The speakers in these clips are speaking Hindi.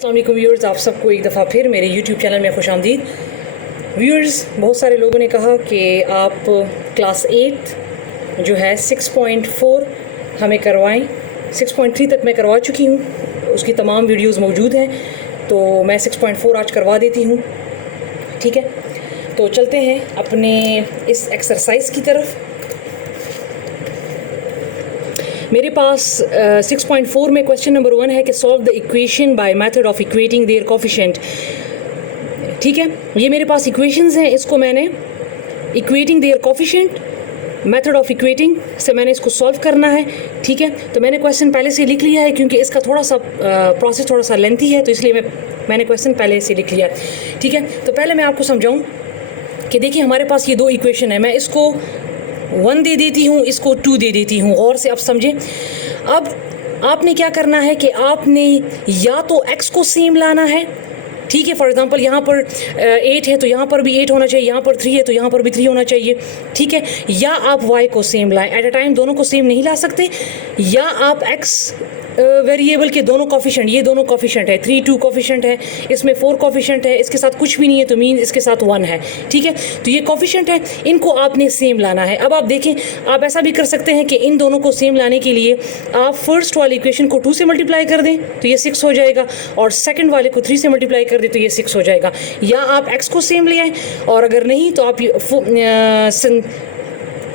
अस्सलाम वालेकुम व्यूअर्स, आप सबको एक दफ़ा फिर मेरे YouTube चैनल में खुशामदीद। व्यूअर्स, बहुत सारे लोगों ने कहा कि आप क्लास 8 जो है 6.4 हमें करवाएं। 6.3 तक मैं करवा चुकी हूँ, उसकी तमाम वीडियोस मौजूद हैं, तो मैं 6.4 आज करवा देती हूँ। ठीक है, तो चलते हैं अपने इस एक्सरसाइज की तरफ। मेरे पास 6.4 में क्वेश्चन नंबर 1 है कि solve the equation by method of equating their coefficient. ठीक है, ये मेरे पास इक्वेशंस हैं, इसको मैंने equating their coefficient method of equating से मैंने इसको सॉल्व करना है। ठीक है, तो मैंने क्वेश्चन पहले से लिख लिया है क्योंकि इसका थोड़ा सा प्रोसेस थोड़ा सा लेंथी है, तो इसलिए मैंने क्वेश्चन पहले से लिख लिया है। ठीक है, तो पहले मैं आपको समझाऊँ कि देखिए हमारे पास ये दो इक्वेशन है, मैं इसको 1 दे देती हूँ, इसको 2 दे देती हूँ। गौर से अब समझें। अब आपने क्या करना है कि आपने या तो x को सेम लाना है। ठीक है, फॉर एग्जांपल यहाँ पर 8 है तो यहाँ पर भी 8 होना चाहिए, यहाँ पर 3 है तो यहाँ पर भी 3 होना चाहिए। ठीक है, या आप y को सेम लाएं। एट अ टाइम दोनों को सेम नहीं ला सकते, या आप x वेरिएबल के दोनों कोफिशिएंट, ये दोनों कोफिशिएंट है, 3 2 कोफिशिएंट है, इसमें 4 कोफिशिएंट है, इसके साथ कुछ भी नहीं है तो मीन इसके साथ 1 है। ठीक है, तो ये कोफिशिएंट है, इनको आपने सेम लाना है। अब आप देखें, आप ऐसा भी कर सकते हैं कि इन दोनों को सेम लाने के लिए आप फर्स्ट वाली इक्वेशन को 2 से मल्टीप्लाई कर दें तो ये 6 हो जाएगा, और सेकंड वाले को 3 से मल्टीप्लाई कर दें तो ये 6 हो जाएगा। या आप x को सेम ले आएँ, और अगर नहीं तो आप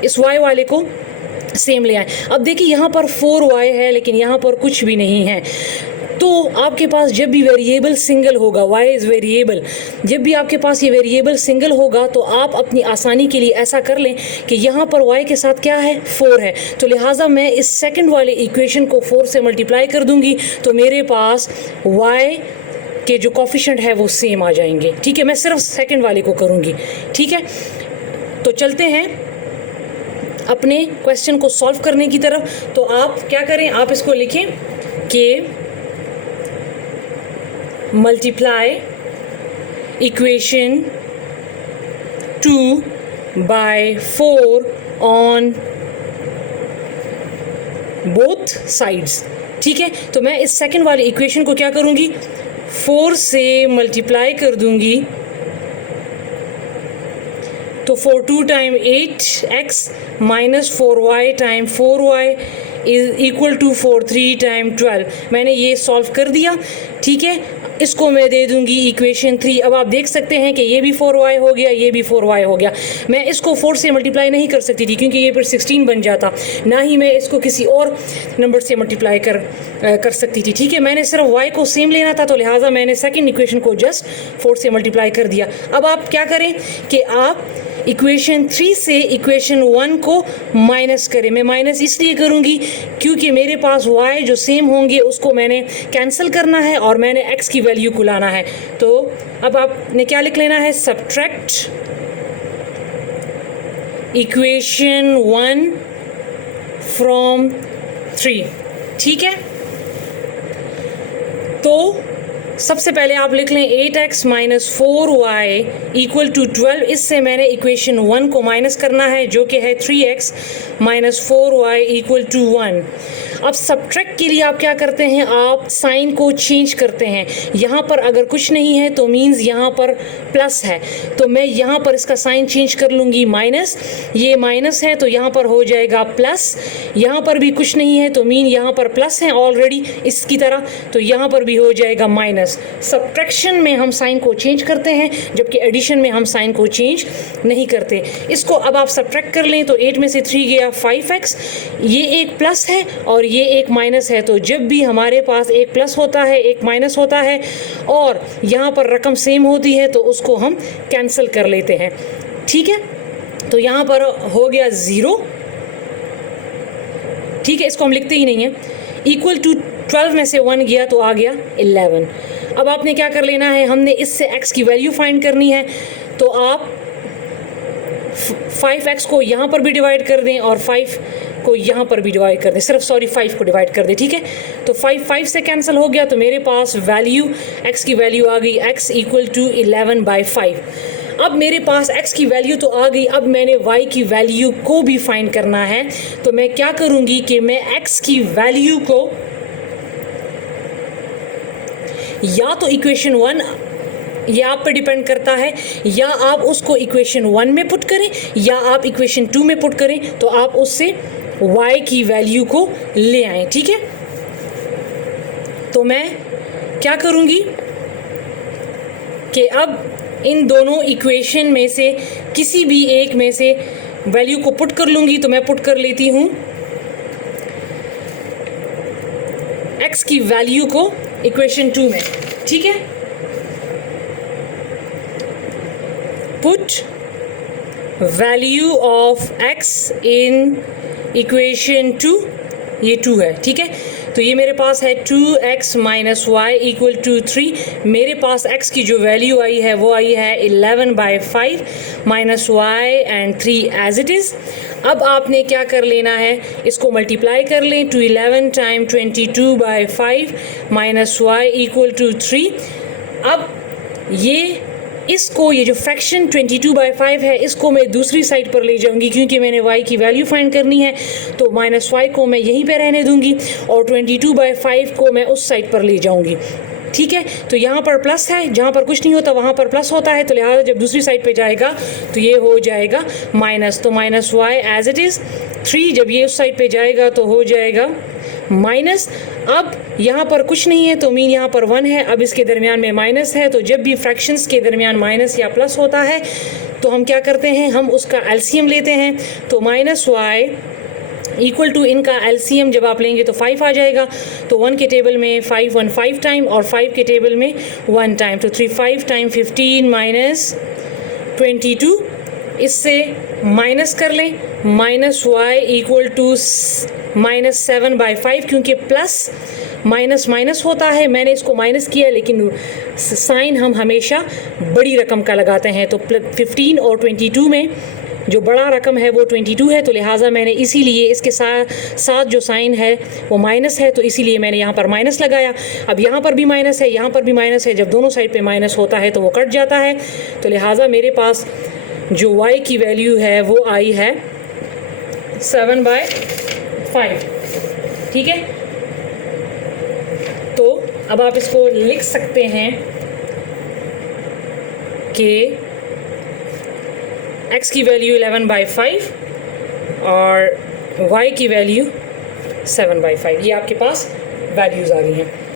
इस y वाले को सेम ले आए। अब देखिए यहाँ पर 4y है लेकिन यहाँ पर कुछ भी नहीं है, तो आपके पास जब भी वेरिएबल सिंगल होगा, y इज़ वेरिएबल, जब भी आपके पास ये वेरिएबल सिंगल होगा तो आप अपनी आसानी के लिए ऐसा कर लें कि यहाँ पर y के साथ क्या है, 4 है, तो लिहाजा मैं इस सेकंड वाले इक्वेशन को 4 से मल्टीप्लाई कर दूंगी तो मेरे पास y के जो कोफिशिएंट है वो सेम आ जाएंगे। ठीक है, मैं सिर्फ सेकंड वाले को करूँगी। ठीक है, तो चलते हैं अपने क्वेश्चन को सॉल्व करने की तरफ। तो आप क्या करें, आप इसको लिखें कि multiply equation 2 by 4 on both sides. ठीक है, तो मैं इस सेकंड वाली इक्वेशन को क्या करूंगी, 4 से मल्टीप्लाई कर दूंगी, तो 4 2 time 8x minus 4y time 4y is equal to 4 3 time 12। मैंने ये सॉल्व कर दिया। ठीक है, इसको मैं दे दूंगी इक्वेशन 3। अब आप देख सकते हैं कि ये भी 4y हो गया, ये भी 4y हो गया। मैं इसको 4 से मल्टीप्लाई नहीं कर सकती थी क्योंकि ये फिर 16 बन जाता, ना ही मैं इसको किसी और नंबर से मल्टीप्लाई कर सकती थी। ठीक है, मैंने सिर्फ y को सेम लेना था, तो लिहाजा मैंने सेकंड इक्वेशन को जस्ट 4 से मल्टीप्लाई कर दिया। अब आप क्या करें कि आप इक्वेशन 3 से इक्वेशन 1 को माइनस करें। मैं माइनस इसलिए करूंगी क्योंकि मेरे पास y जो सेम होंगे उसको मैंने कैंसिल करना है और मैंने x की वैल्यू को लाना है। तो अब आपने क्या लिख लेना है, सब्ट्रैक्ट इक्वेशन 1 फ्रॉम 3। ठीक है, तो सबसे पहले आप लिख लें 8x minus 4y equal to 12। इससे मैंने इक्वेशन 1 को माइनस करना है जो कि है 3x minus 4y equal to 1। अब सब्ट्रैक्ट के लिए आप क्या करते हैं, आप साइन को चेंज करते हैं। यहाँ पर अगर कुछ नहीं है तो मीन्स यहाँ पर प्लस है, तो मैं यहाँ पर इसका साइन चेंज कर लूँगी माइनस। ये माइनस है तो यहाँ पर हो जाएगा प्लस। यहाँ पर भी कुछ नहीं है तो मीन यहाँ पर प्लस है ऑलरेडी इसकी तरह, तो यहाँ पर भी हो जाएगा माइनस। सब्ट्रैक्शन में हम साइन को चेंज करते हैं जबकि एडिशन में हम साइन को चेंज नहीं करते। इसको अब आप सब्ट्रैक्ट कर लें तो 8 में से 3 गया 5x, ये एक प्लस है और ये एक माइनस है। तो जब भी हमारे पास एक प्लस होता है एक माइनस होता है और यहाँ पर रकम सेम होती है तो उसको हम कैंसिल कर लेते हैं। ठीक है, तो यहाँ पर हो गया 0। ठीक है, इसको हम लिखते ही नहीं है। इक्वल टू 12 में से 1 गया तो आ गया 11। अब आपने क्या कर लेना है, हमने इससे x की वैल्यू फाइंड करनी है, तो आप 5x को यहाँ पर भी डिवाइड कर दें और 5 को यहाँ पर भी डिवाइड कर दें, सिर्फ 5 को डिवाइड कर दें। ठीक है, तो 5 से कैंसिल हो गया तो मेरे पास वैल्यू x की वैल्यू आ गई, x इक्वल टू 11/5। अब मेरे पास x की वैल्यू तो आ गई, अब मैंने y की वैल्यू को भी फाइंड करना है। तो मैं क्या करूँगी कि मैं x की वैल्यू को या तो इक्वेशन 1 ये आप पे डिपेंड करता है, या आप उसको इक्वेशन 1 में पुट करें या आप इक्वेशन 2 में पुट करें, तो आप उससे y की वैल्यू को ले आएं, ठीक है। तो मैं क्या करूँगी कि अब इन दोनों इक्वेशन में से किसी भी एक में से वैल्यू को पुट कर लूँगी। तो मैं पुट कर लेती हूँ x की वैल्यू को इक्वेशन 2 में, ठीक है। Put value of x in equation 2, ये 2 है, ठीक है। तो ये मेरे पास है 2x minus y equal to 3। मेरे पास x की जो वैल्यू आई है वो आई है 11/5 minus y and 3 as it is. अब आपने क्या कर लेना है, इसको मल्टीप्लाई कर लें, 11 time 22/5 minus y equal to 3। अब ये जो फ्रैक्शन 22/5 है, इसको मैं दूसरी साइड पर ले जाऊंगी क्योंकि मैंने y की वैल्यू फाइंड करनी है। तो माइनस वाई को मैं यहीं पे रहने दूंगी और 22/5 को मैं उस साइड पर ले जाऊंगी, ठीक है। तो यहाँ पर प्लस है, जहाँ पर कुछ नहीं होता वहाँ पर प्लस होता है, तो लिहाजा जब दूसरी साइड पे जाएगा तो ये हो जाएगा माइनस। तो minus y as it is 3, जब ये उस साइड पे जाएगा तो हो जाएगा माइनस। अब यहाँ पर कुछ नहीं है तो मीन यहाँ पर 1 है, अब इसके दरमियान में माइनस है। तो जब भी फ्रैक्शंस के दरमियान माइनस या प्लस होता है तो हम क्या करते हैं, हम उसका एलसीएम लेते हैं। तो माइनस वाई इक्वल टू इनका एलसीएम जब आप लेंगे तो 5 आ जाएगा। तो 1 के टेबल में 5 टाइम और 5 के टेबल में 1 टाइम, तो 5 टाइम 15 माइनस 22। इससे माइनस कर लें, minus y equal to minus 7/5, क्योंकि प्लस माइनस माइनस होता है। मैंने इसको माइनस किया लेकिन साइन हम हमेशा बड़ी रकम का लगाते हैं। तो 15 और 22 में जो बड़ा रकम है वो 22 है, तो लिहाजा मैंने इसीलिए इसके साथ जो साइन है वो माइनस है, तो इसीलिए मैंने यहाँ पर माइनस लगाया। अब यहाँ पर भी माइनस है, यहाँ पर भी माइनस है, जब दोनों साइड पे माइनस होता है तो वो कट जाता है। तो लिहाजा मेरे पास जो y की वैल्यू है वो आई है 7/5, ठीक है। तो अब आप इसको लिख सकते हैं कि x की वैल्यू 11/5 और y की वैल्यू 7/5, ये आपके पास वैल्यूज़ आ गई हैं।